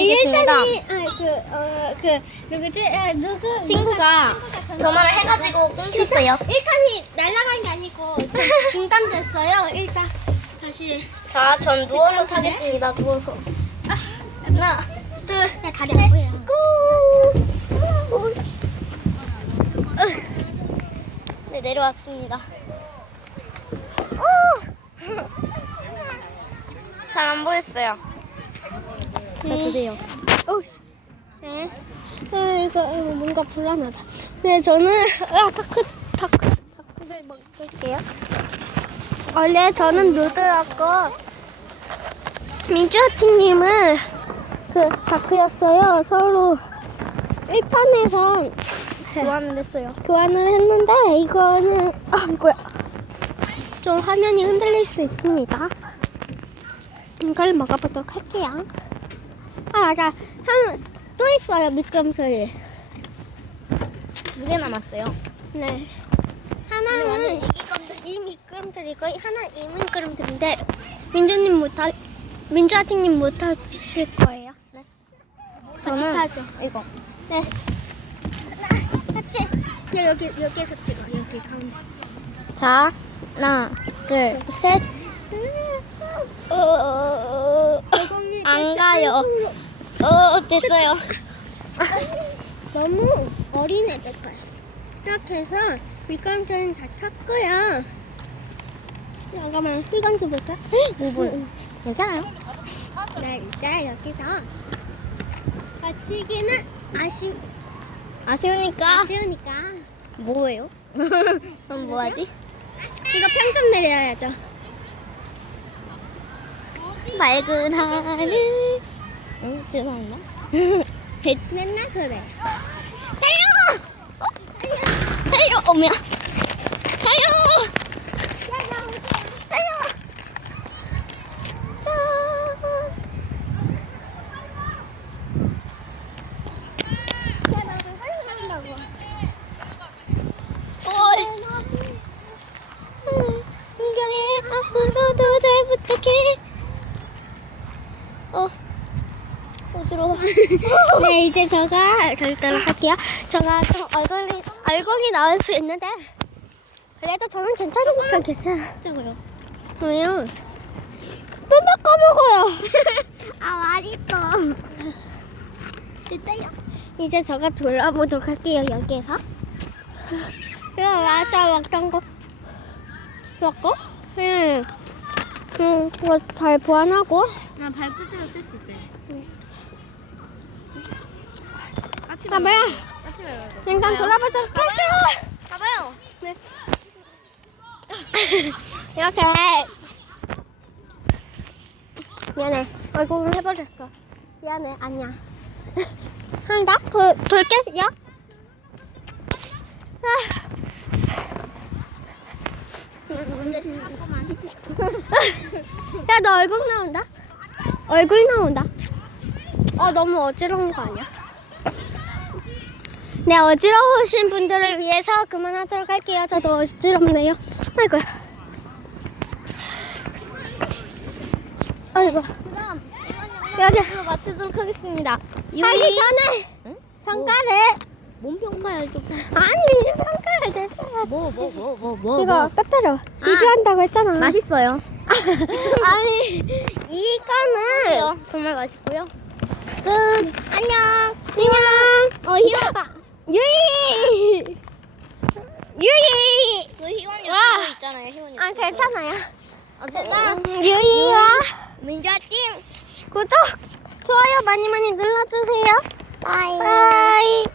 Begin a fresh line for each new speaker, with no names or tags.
올리겠습니다.
일단이 아그 어 그 누구지? 아, 누구
친구가
전화-
전화를 해가지고 끊겼어요.
일단이 날아간 게 아니고 좀 중단됐어요. 일단 다시
자, 전 누워서. 타겠습니다. 누워서.
하나 둘 야, 다리 안 보여.
네, 내려왔습니다. 잘 안 보였어요. 네, 보세요.
오씨. 네. 아 이거 어, 뭔가 불안하다. 네 저는 아 다크 다크 다크를 먹을게요. 원래 저는 누드였고 민주하팅님은 그 다크였어요. 서로 1편에서
교환됐어요.
교환을 했는데 이거는 아 이거야 좀 화면이 흔들릴 수 있습니다. 이걸 먹어보도록 할게요. 아 맞아 한 또 있어요 미끄럼틀.
두개 남았어요.
네 하나는 이 미끄럼틀이고 하나는 이 미끄럼틀인데 민주님 못하 민주아팅님 못하실 거예요. 네. 같이 타죠.
이거.
네. 같이 야, 여기 여기에서 찍어 여기 가운데.
자, 하나, 둘, 셋.
어,
안 가요. 어, 됐어요.
너무 어린 애들 거야. 이렇게 해서 미끄럼틀은 다 찼고요. 잠깐만 시간 좀 볼까?
5분. 괜찮아요?
네, 이제 여기서 마치기는 아쉬
아쉬우니까.
아쉬우니까
뭐예요? 그럼 뭐 하지?
이거 평점 내려야죠.
맑은 하늘. 응, 죄송합니다.
맨날 그래.
어? 달려! 어머야. 달려! 달려! 짠! 풍경에 앞으로도 잘 부탁해. 어, 어지러워.
네, 이제 제가 결도록 할게요. 제가 좀 얼굴이, 얼굴이 나올 수 있는데, 그래도 저는 괜찮으니까 괜찮아요. 왜요? 또 바꿔먹어요.
아, 맛있어.
진짜요? 이제 제가 돌아보도록 할게요, 여기에서. 이거 맞아, 막던 거. 먹고, 응. 응, 그거 잘 보완하고.
나 발끝으로 쓸 수 있어요. 까치
아, 뭐야?
말고.
일단 돌아보도록 할게요.
가봐요.
네. 이렇게 미안해 얼굴을 해버렸어 미안해 아니야 한다 그 볼게요 아.
잠깐만.
야너 얼굴 나온다 얼굴 나온다 어 너무 어지러운 거 아니야 네 어지러우신 분들을 위해서 그만하도록 할게요 저도 어지럽네요 아이고 아이고
그럼 이번
여기.
영상 마치도록 하겠습니다.
하기 전에
응?
평가를
몸 평가해 좀.
아니 평가를 내가
뭐뭐 뭐 뭐 뭐.
이거 빼빼로 리뷰한다고 했잖아
맛있어요.
아니 이거는
정말 맛있고요.
끝 안녕 안녕
어.
아, 유이 유이
그 희원
와.
유튜브 있잖아요. 희원 유튜브.
아 괜찮아요
어쨌든
음, 유이와
민주팀
구독 좋아요 많이 많이 눌러주세요
바이.
바이